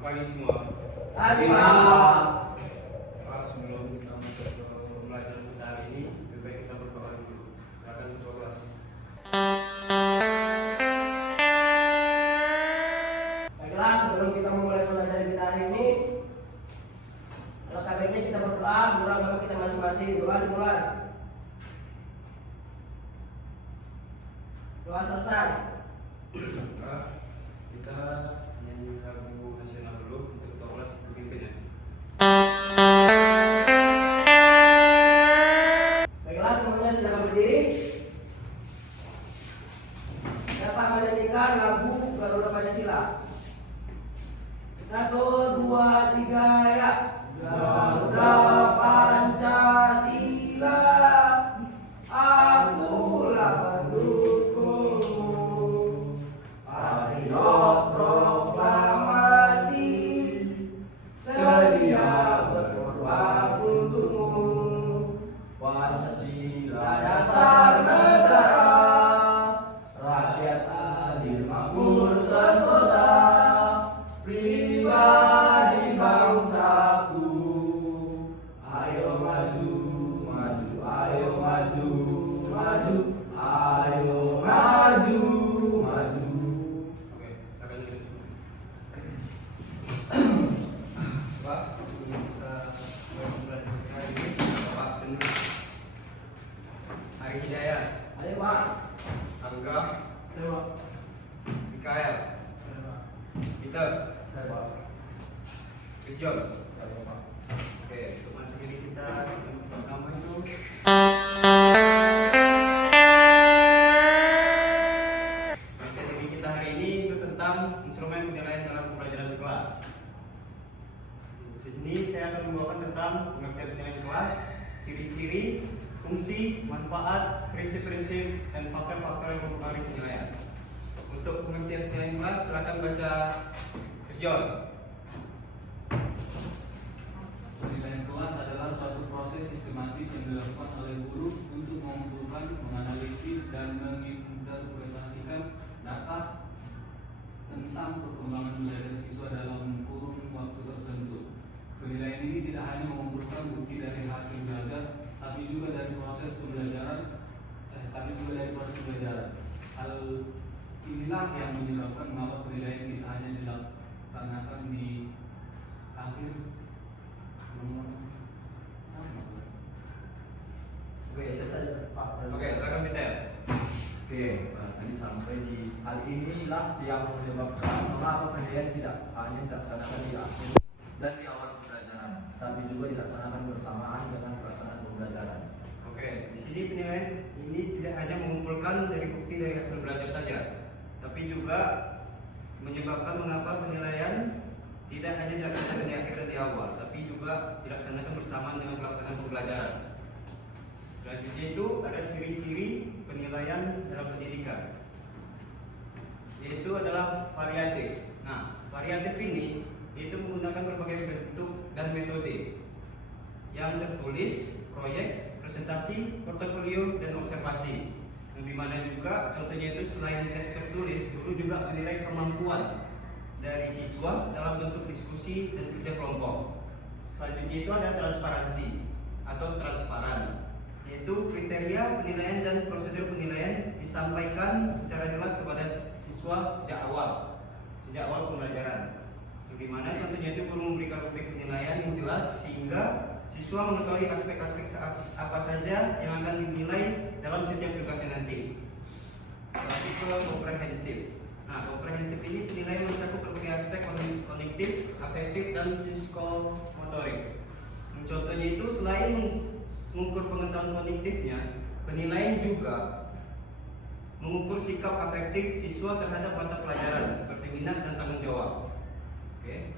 pagi semua. Pagi, Pak. Sebelum kita masuk ke pembelajaran kita hari ini, lebih baik kita berdoa dulu. Silakan ketua kelas. Baiklah, sebelum kita memulai pembelajaran kita hari ini, alangkah baiknya kita berdoa, menurut agama kita masing-masing. Doa dimulai. Doa selesai. Maka kita nyanyi lagu nasional dulu untuk ketua kelas pemimpinnya. Baiklah, semuanya silakan berdiri. Dapat menyanyikan lagu Garuda Pancasila. 1, 2, 3, ya. Garuda Pancasila, akulah pendukungmu. Patriot proklamasi, sedia berkorban untukmu. Pancasila dasar negara, rakyat adil makmur sentosa, pribadi bangsaku. Ayo maju, maju, ayo maju, maju, ayo maju, maju. Oke, silakan duduk semua. Pak, sebelum kita mulai pembelajaran kita hari ini, Pak absen dulu. Hari Hidayat, Ayo Pak. Angga, Ayo Pak. Mikael, Peter, Ayo Pak. Christian. Ayo Pak. Oke, untuk materi kita yang pertama itu materi kita hari ini itu tentang instrumen penilaian dalam pembelajaran di kelas. Di sini saya akan membawakan tentang pengertian penilaian kelas, ciri-ciri, fungsi, manfaat, prinsip-prinsip, dan faktor-faktor yang mempengaruhi penilaian. Untuk pengertian penilaian kelas, silakan baca Christian. Penilaian kelas adalah suatu proses sistematis yang dilakukan oleh guru untuk mengumpulkan, menganalisis, dan menginterpretasikan data tentang perkembangan belajar siswa dalam kurun waktu tertentu. Penilaian ini tidak hanya mengumpulkan bukti dari hasil belajar, tapi juga dari proses pembelajaran. Hal inilah yang menyebabkan mengapa penilaian tidak hanya dilaksanakan di akhir. Oke, silakan Peter. Tadi sampai di hal inilah yang menyebabkan mengapa penilaian tidak hanya dilaksanakan di akhir dan di awal pembelajaran, tapi juga dilaksanakan bersamaan dengan pelaksanaan pembelajaran. Oke, di sini penilaian ini tidak hanya mengumpulkan dari bukti dari hasil belajar saja, tapi juga menyebabkan mengapa penilaian tidak hanya dilaksanakan di akhir dan di awal, tapi juga dilaksanakan bersamaan dengan pelaksanaan pembelajaran. Selanjutnya itu ada ciri-ciri penilaian dalam pendidikan, yaitu adalah variatif. Nah, variatif ini itu menggunakan berbagai bentuk dan metode yang tertulis, proyek, presentasi, portofolio, dan observasi. Yang dimana juga contohnya itu selain tes tertulis, guru juga menilai kemampuan dari siswa dalam bentuk diskusi dan kerja kelompok. Selanjutnya itu ada transparansi atau transparan, yaitu kriteria penilaian dan prosedur penilaian disampaikan secara jelas kepada siswa sejak awal pembelajaran. Bagaimana contohnya itu guru memberikan rubrik penilaian yang jelas sehingga siswa mengetahui aspek-aspek apa saja yang akan dinilai dalam setiap tugasnya nanti. Tipe komprehensif. Nah, komprehensif ini penilaian mencakup berbagai aspek kognitif, afektif, dan psikomotorik. Contohnya itu selain mengukur pengetahuan kognitifnya, penilaian juga mengukur sikap afektif siswa terhadap mata pelajaran seperti minat dan tanggung jawab. Oke,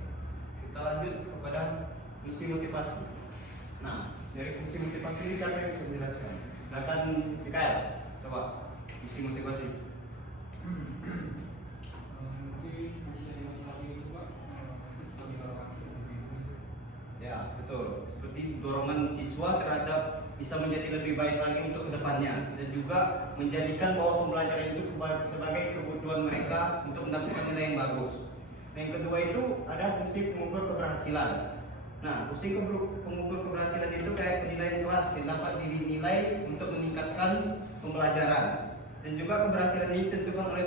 kita lanjut kepada fungsi motivasi. Nah, dari fungsi motivasi ini siapa yang bisa menjelaskan? Silakan Mikael, coba fungsi motivasi. Ya, betul. Seperti dorongan siswa terhadap bisa menjadi lebih baik lagi untuk kedepannya, dan juga menjadikan bahwa pembelajaran itu sebagai kebutuhan mereka untuk mendapatkan nilai yang bagus. Yang kedua itu ada fungsi pengukur keberhasilan. Nah, fungsi pengukur keberhasilan itu kayak penilaian kelas yang dapat dinilai untuk meningkatkan pembelajaran. Dan juga keberhasilan ini ditentukan oleh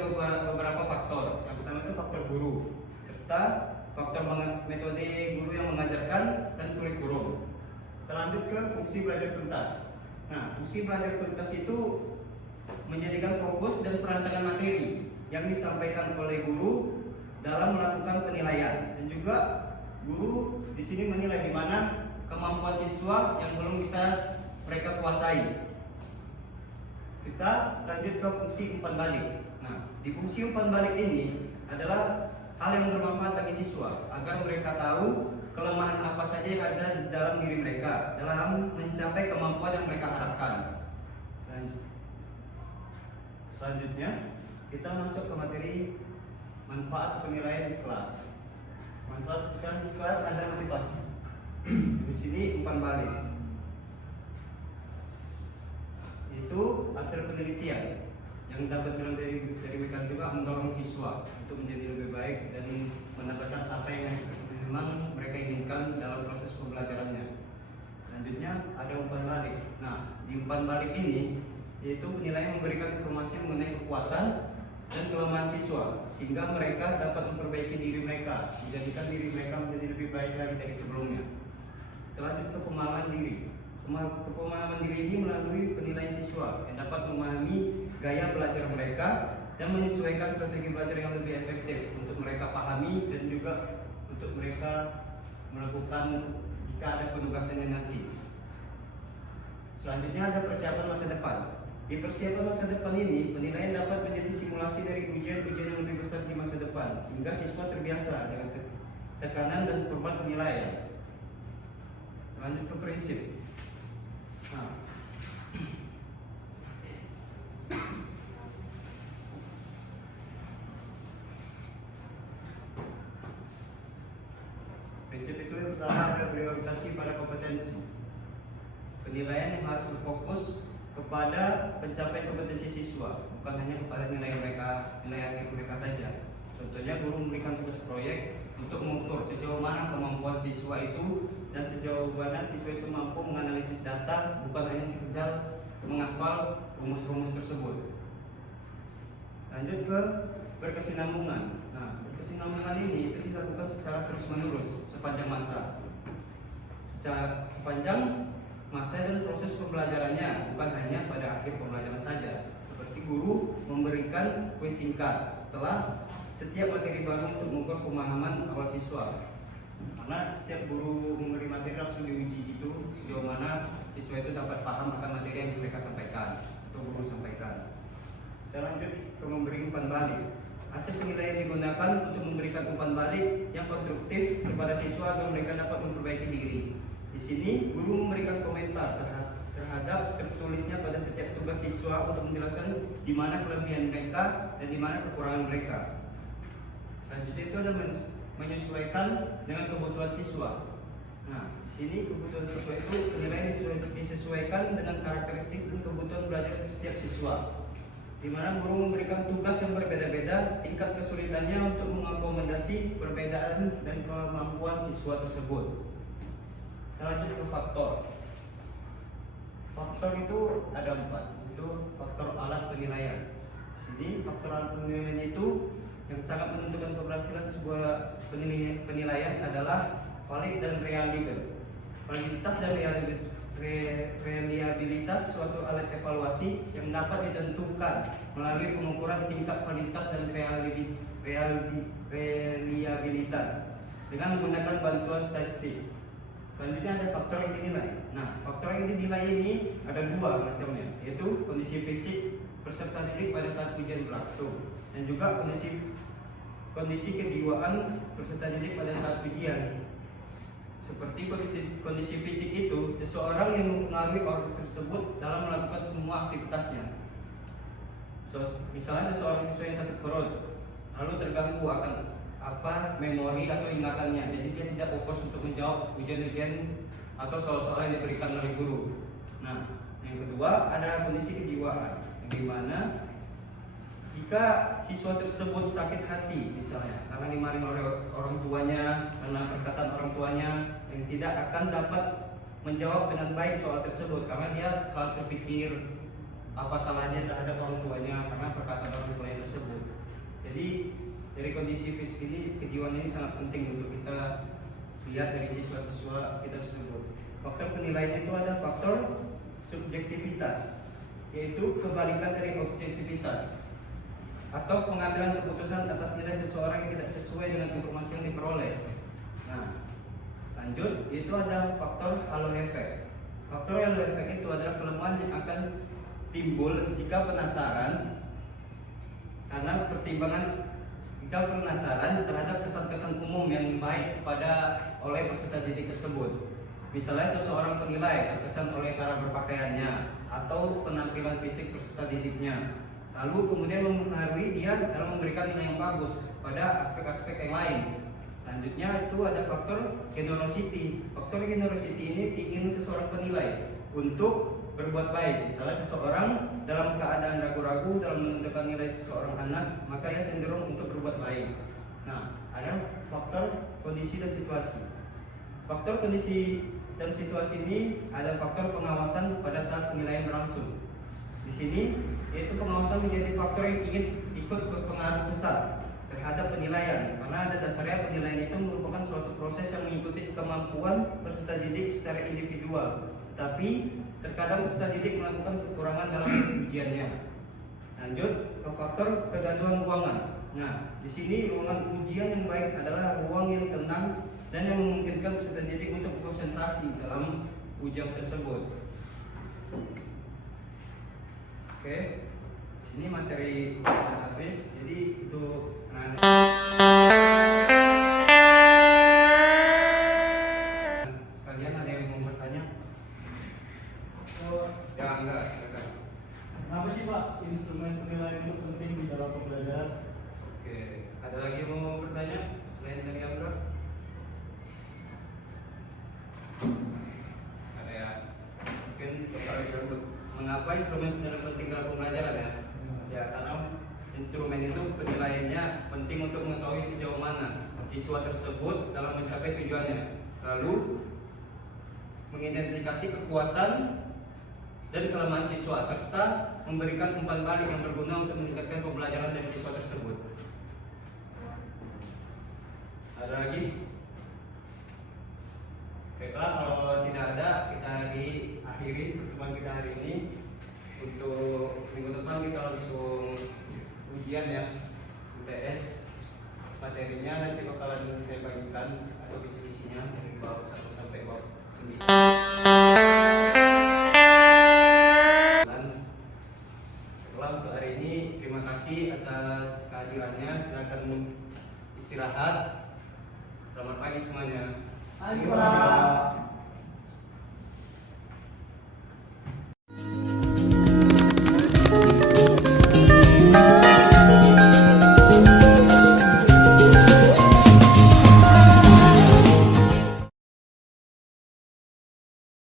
beberapa faktor. Yang pertama itu faktor guru, serta faktor metode guru yang mengajarkan dan kurikulum. Kita lanjut ke fungsi belajar tuntas. Nah, fungsi belajar tuntas itu menjadikan fokus dan perancangan materi yang disampaikan oleh guru dalam melakukan penilaian. Dan juga guru di sini menilai di mana kemampuan siswa yang belum bisa mereka kuasai. Kita lanjut ke fungsi umpan balik. Nah, di fungsi umpan balik ini adalah hal yang bermanfaat bagi siswa agar mereka tahu kelemahan apa saja yang ada di dalam diri mereka dalam mencapai kemampuan yang mereka harapkan. Selanjutnya kita masuk ke materi manfaat penilaian di kelas. Manfaat penilaian di kelas ada motivasi. Di sini umpan balik. Itu hasil penelitian yang dapat diberikan juga mendorong siswa untuk menjadi lebih baik dan mendapatkan apa yang memang mereka inginkan dalam proses pembelajarannya. Selanjutnya ada umpan balik. Nah, di umpan balik ini yaitu penilaian memberikan informasi mengenai kekuatan dan kelemahan siswa sehingga mereka dapat memperbaiki diri mereka, menjadikan diri mereka menjadi lebih baik lagi dari sebelumnya. Lanjut ke pemahaman diri. Pemahaman diri ini melalui penilaian siswa yang dapat memahami gaya belajar mereka dan menyesuaikan strategi belajar yang lebih efektif untuk mereka pahami dan juga untuk mereka melakukan jika ada penugasannya nanti. Selanjutnya ada persiapan masa depan. Di persiapan masa depan ini, penilaian dapat menjadi simulasi dari ujian-ujian yang lebih besar di masa depan sehingga siswa terbiasa dengan tekanan dan format penilaian. Lanjut ke prinsip. Nah, prinsip itu yang pertama ada prioritasi pada kompetensi. Penilaian yang harus berfokus kepada pencapaian kompetensi siswa, bukan hanya kepada nilai akhir mereka saja. Contohnya guru memberikan tugas proyek untuk mengukur sejauh mana kemampuan siswa itu dan sejauh mana siswa itu mampu menganalisis data, bukan hanya sekedar menghafal rumus-rumus tersebut. Lanjut ke berkesinambungan. Nah, berkesinambungan ini itu dilakukan secara terus-menerus sepanjang masa. Sepanjang masa dan proses pembelajarannya, bukan hanya pada akhir pembelajaran saja. Seperti guru memberikan kuis singkat setelah setiap materi baru untuk mengukur pemahaman awal siswa. Karena setiap guru memberi materi langsung diuji itu sejauh mana siswa itu dapat paham akan materi yang mereka sampaikan atau guru sampaikan. Kita lanjut ke memberi umpan balik. Hasil penilaian digunakan untuk memberikan umpan balik yang konstruktif kepada siswa agar mereka dapat memperbaiki diri. Di sini guru memberikan komentar terhadap tertulisnya pada setiap tugas siswa untuk menjelaskan di mana kelebihan mereka dan di mana kekurangan mereka. Selanjutnya itu ada menyesuaikan dengan kebutuhan siswa. Nah, di sini kebutuhan siswa itu penilaian disesuaikan dengan karakteristik dan kebutuhan belajar setiap siswa. Di mana guru memberikan tugas yang berbeda-beda tingkat kesulitannya untuk mengakomodasi perbedaan dan kemampuan siswa tersebut. Kita lanjut ke faktor. Faktor itu ada 4. Itu faktor alat penilaian. Di sini faktor alat penilaian itu yang sangat menentukan keberhasilan sebuah penilaian adalah valid dan reliable. Validitas dan reliabilitas suatu alat evaluasi yang dapat ditentukan melalui pengukuran tingkat validitas dan reliabilitas dengan menggunakan bantuan statistik. Selanjutnya ada faktor yang dinilai. Nah, faktor yang dinilai ini ada 2 macamnya, yaitu kondisi fisik peserta didik pada saat ujian berlangsung dan juga kondisi kejiwaan peserta didik pada saat ujian. Seperti kondisi fisik itu, seseorang yang mempengaruhi orang tersebut dalam melakukan semua aktivitasnya. Misalnya seseorang siswa yang sakit perut, lalu terganggu akan memori atau ingatannya, jadi dia tidak fokus untuk menjawab ujian-ujian atau soal-soal yang diberikan oleh guru. Nah, yang kedua ada kondisi kejiwaan, yang dimana jika siswa tersebut sakit hati misalnya karena dimarahi oleh orang tuanya, karena perkataan orang tuanya yang tidak akan dapat menjawab dengan baik soal tersebut karena dia selalu terpikir apa salahnya terhadap orang tuanya karena perkataan orang tuanya tersebut. Jadi dari kondisi fisik ini, kejiwaan ini sangat penting untuk kita lihat dari siswa-siswa kita tersebut. Faktor penilaian itu ada faktor subjektivitas, yaitu kebalikan dari objektivitas atau pengambilan keputusan atas nilai seseorang yang tidak sesuai dengan informasi yang diperoleh. Nah, lanjut, itu ada faktor halo efek. Faktor halo efek itu adalah kelemahan yang akan timbul jika penasaran karena pertimbangan jika penasaran terhadap kesan-kesan umum yang baik oleh peserta didik tersebut. Misalnya seseorang penilai terkesan oleh cara berpakaiannya atau penampilan fisik peserta didiknya, lalu kemudian mempengaruhi dia dalam memberikan nilai yang bagus pada aspek-aspek yang lain. Selanjutnya itu ada faktor generosity. Faktor generosity ini ingin seseorang penilai untuk berbuat baik. Misalnya seseorang dalam keadaan ragu-ragu dalam menentukan nilai seseorang anak, maka ia cenderung untuk berbuat baik. Nah, ada faktor kondisi dan situasi. Faktor kondisi dan situasi ini ada faktor pengawasan pada saat penilaian berlangsung. Di sini yaitu pengawasan menjadi faktor yang ingin ikut berpengaruh besar terhadap penilaian, karena ada dasarnya penilaian itu merupakan suatu proses yang mengikuti kemampuan peserta didik secara individual, tapi terkadang peserta didik melakukan kekurangan dalam ujiannya. Lanjut ke faktor kegaduhan ruangan. Nah, di sini ruangan ujian yang baik adalah ruang yang tenang dan yang memungkinkan peserta didik untuk konsentrasi dalam ujian tersebut. Oke, sini materi sudah habis, jadi itu sekalian ada yang mau bertanya? Ya enggak. Kenapa sih Pak instrumen penilaian itu penting di dalam pembelajaran? Oke, ada lagi yang mau bertanya selain dari Angga? Ada ya? Mungkin tertarik untuk mengapa instrumen penilaian penting dalam pembelajaran ya? Ya karena instrumen itu penilaiannya penting untuk mengetahui sejauh mana siswa tersebut dalam mencapai tujuannya, lalu mengidentifikasi kekuatan dan kelemahan siswa serta memberikan umpan balik yang berguna untuk meningkatkan pembelajaran dari siswa tersebut. Ada lagi? Baiklah, kalau tidak ada kita akhiri pertemuan kita hari ini. Untuk minggu depan kita langsung ujian ya, UTS. Materinya nanti bakalan saya bagikan atau isi-isinya dari bab 1 sampai bab 9. Setelah untuk hari ini, terima kasih atas kehadirannya. Silakan istirahat. Selamat pagi semuanya. Pagi Pak.